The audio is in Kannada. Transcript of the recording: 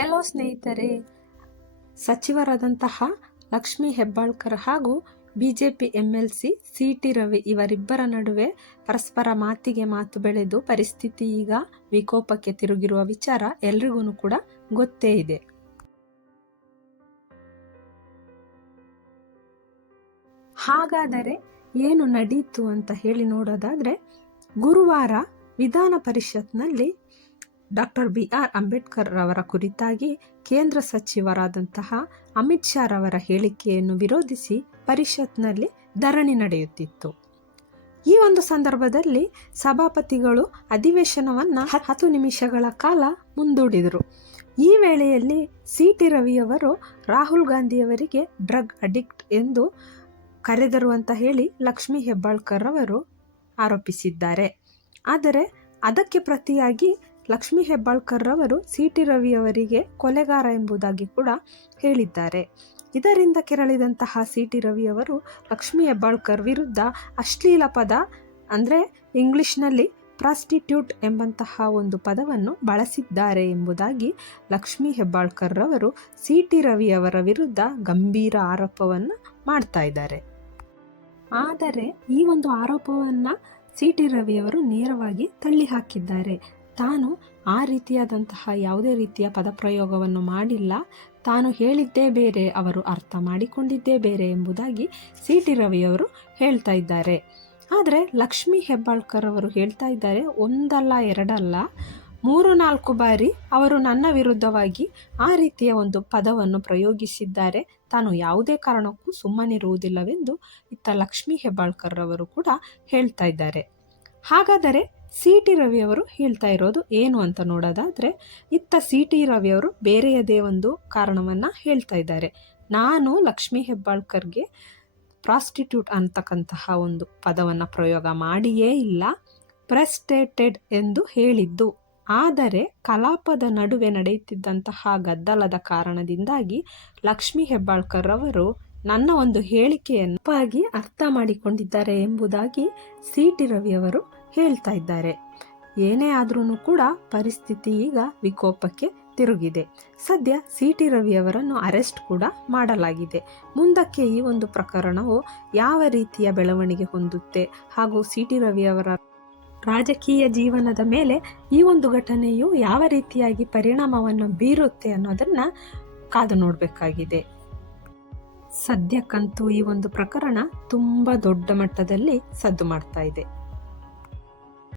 ಹೆಲೋ ಸ್ನೇಹಿತರೆ, ಸಚಿವರಾದಂತಹ ಲಕ್ಷ್ಮಿ ಹೆಬ್ಬಾಳ್ಕರ್ ಹಾಗೂ BJP MLC C T Ravi ಇವರಿಬ್ಬರ ನಡುವೆ ಪರಸ್ಪರ ಮಾತಿಗೆ ಮಾತು ಬೆಳೆದು ಪರಿಸ್ಥಿತಿ ಈಗ ವಿಕೋಪಕ್ಕೆ ತಿರುಗಿರುವ ವಿಚಾರ ಎಲ್ರಿಗೂ ಕೂಡ ಗೊತ್ತೇ ಇದೆ. ಹಾಗಾದರೆ ಏನು ನಡೀತು ಅಂತ ಹೇಳಿ ನೋಡೋದಾದ್ರೆ ಗುರುವಾರ ವಿಧಾನ ಪರಿಷತ್ನಲ್ಲಿ ಡಾಕ್ಟರ್ ಬಿ ಆರ್ ಅಂಬೇಡ್ಕರ್ ರವರ ಕುರಿತಾಗಿ ಕೇಂದ್ರ ಸಚಿವರಾದಂತಹ ಅಮಿತ್ ಶಾ ರವರ ಹೇಳಿಕೆಯನ್ನು ವಿರೋಧಿಸಿ ಪರಿಷತ್ನಲ್ಲಿ ಧರಣಿ ನಡೆಯುತ್ತಿತ್ತು. ಈ ಒಂದು ಸಂದರ್ಭದಲ್ಲಿ ಸಭಾಪತಿಗಳು ಅಧಿವೇಶನವನ್ನ ಹತ್ತು ನಿಮಿಷಗಳ ಕಾಲ ಮುಂದೂಡಿದರು. ಈ ವೇಳೆಯಲ್ಲಿ ಸಿ ಟಿ ರವಿಯವರು ರಾಹುಲ್ ಗಾಂಧಿಯವರಿಗೆ ಡ್ರಗ್ ಅಡಿಕ್ಟ್ ಎಂದು ಕರೆದರು ಅಂತ ಹೇಳಿ ಲಕ್ಷ್ಮೀ ಹೆಬ್ಬಾಳ್ಕರ್ ಅವರು ಆರೋಪಿಸಿದ್ದಾರೆ. ಆದರೆ ಅದಕ್ಕೆ ಪ್ರತಿಯಾಗಿ ಲಕ್ಷ್ಮೀ ಹೆಬ್ಬಾಳ್ಕರ್ ಅವರು ಸಿ ಟಿ ರವಿಯವರಿಗೆ ಕೊಲೆಗಾರ ಎಂಬುದಾಗಿ ಕೂಡ ಹೇಳಿದ್ದಾರೆ. ಇದರಿಂದ ಕೆರಳಿದಂತಹ ಸಿ ಟಿ ರವಿಯವರು ಲಕ್ಷ್ಮೀ ಹೆಬ್ಬಾಳ್ಕರ್ ವಿರುದ್ಧ ಅಶ್ಲೀಲ ಪದ, ಅಂದರೆ ಇಂಗ್ಲಿಷ್ನಲ್ಲಿ ಪ್ರಾಸ್ಟಿಟ್ಯೂಟ್ ಎಂಬಂತಹ ಒಂದು ಪದವನ್ನು ಬಳಸಿದ್ದಾರೆ ಎಂಬುದಾಗಿ ಲಕ್ಷ್ಮೀ ಹೆಬ್ಬಾಳ್ಕರ್ ರವರು ಸಿ ಟಿ ರವಿಯವರ ವಿರುದ್ಧ ಗಂಭೀರ ಆರೋಪವನ್ನು ಮಾಡ್ತಾ ಇದ್ದಾರೆ. ಆದರೆ ಈ ಒಂದು ಆರೋಪವನ್ನು ಸಿ ಟಿ ರವಿಯವರು ನೇರವಾಗಿ ತಳ್ಳಿ ಹಾಕಿದ್ದಾರೆ ತಾನು ಆ ರೀತಿಯಾದಂತಹ ಯಾವುದೇ ರೀತಿಯ ಪದಪ್ರಯೋಗವನ್ನು ಮಾಡಿಲ್ಲ. ತಾನು ಹೇಳಿದ್ದೇ ಬೇರೆ, ಅವರು ಅರ್ಥ ಮಾಡಿಕೊಂಡಿದ್ದೇ ಬೇರೆ ಎಂಬುದಾಗಿ ಸಿ ಟಿ ರವಿಯವರು ಹೇಳ್ತಾ ಇದ್ದಾರೆ. ಆದರೆ ಲಕ್ಷ್ಮೀ ಹೆಬ್ಬಾಳ್ಕರ್ ಅವರು ಹೇಳ್ತಾ ಇದ್ದಾರೆ, ಒಂದಲ್ಲ, ಎರಡಲ್ಲ, ಮೂರು, ನಾಲ್ಕು ಬಾರಿ ಅವರು ನನ್ನ ವಿರುದ್ಧವಾಗಿ ಆ ರೀತಿಯ ಒಂದು ಪದವನ್ನು ಪ್ರಯೋಗಿಸಿದ್ದಾರೆ. ತಾನು ಯಾವುದೇ ಕಾರಣಕ್ಕೂ ಸುಮ್ಮನಿರುವುದಿಲ್ಲವೆಂದು ಇತ್ತ ಲಕ್ಷ್ಮೀ ಹೆಬ್ಬಾಳ್ಕರ್ ಅವರು ಕೂಡ ಹೇಳ್ತಾ ಇದ್ದಾರೆ. ಹಾಗಾದರೆ ಸಿ ಟಿ ರವಿಯವರು ಹೇಳ್ತಾ ಇರೋದು ಏನು ಅಂತ ನೋಡೋದಾದರೆ, ಇತ್ತ ಸಿ ಟಿ ರವಿಯವರು ಬೇರೆಯದೇ ಒಂದು ಕಾರಣವನ್ನು ಹೇಳ್ತಾ ಇದ್ದಾರೆ. ನಾನು ಲಕ್ಷ್ಮೀ ಹೆಬ್ಬಾಳ್ಕರ್ಗೆ ಪ್ರಾಸ್ಟಿಟ್ಯೂಟ್ ಅಂತಕ್ಕಂತಹ ಒಂದು ಪದವನ್ನು ಪ್ರಯೋಗ ಮಾಡಿಯೇ ಇಲ್ಲ ಪ್ರೆಸ್ಟೇಟೆಡ್ ಎಂದು ಹೇಳಿದ್ದು. ಆದರೆ ಕಲಾಪದ ನಡುವೆ ನಡೆಯುತ್ತಿದ್ದಂತಹ ಗದ್ದಲದ ಕಾರಣದಿಂದಾಗಿ ಲಕ್ಷ್ಮೀ ಹೆಬ್ಬಾಳ್ಕರ್ ಅವರು ನನ್ನ ಒಂದು ಹೇಳಿಕೆಯನ್ನು ಅರ್ಥ ಮಾಡಿಕೊಂಡಿದ್ದಾರೆ ಎಂಬುದಾಗಿ ಸಿ ಟಿ ರವಿಯವರು ಹೇಳ್ತಾ ಇದ್ದಾರೆ. ಏನೇ ಆದ್ರೂ ಕೂಡ ಪರಿಸ್ಥಿತಿ ಈಗ ವಿಕೋಪಕ್ಕೆ ತಿರುಗಿದೆ. ಸದ್ಯ ಸಿ ಟಿ ರವಿಯವರನ್ನು ಅರೆಸ್ಟ್ ಕೂಡ ಮಾಡಲಾಗಿದೆ. ಮುಂದಕ್ಕೆ ಈ ಒಂದು ಪ್ರಕರಣವು ಯಾವ ರೀತಿಯ ಬೆಳವಣಿಗೆ ಹೊಂದುತ್ತೆ ಹಾಗೂ ಸಿ ಟಿ ರವಿಯವರ ರಾಜಕೀಯ ಜೀವನದ ಮೇಲೆ ಈ ಒಂದು ಘಟನೆಯು ಯಾವ ರೀತಿಯಾಗಿ ಪರಿಣಾಮವನ್ನು ಬೀರುತ್ತೆ ಅನ್ನೋದನ್ನು ಕಾದು ನೋಡಬೇಕಾಗಿದೆ. ಸದ್ಯಕ್ಕಂತೂ ಈ ಒಂದು ಪ್ರಕರಣ ತುಂಬ ದೊಡ್ಡ ಮಟ್ಟದಲ್ಲಿ ಸದ್ದು ಮಾಡ್ತಾ ಇದೆ.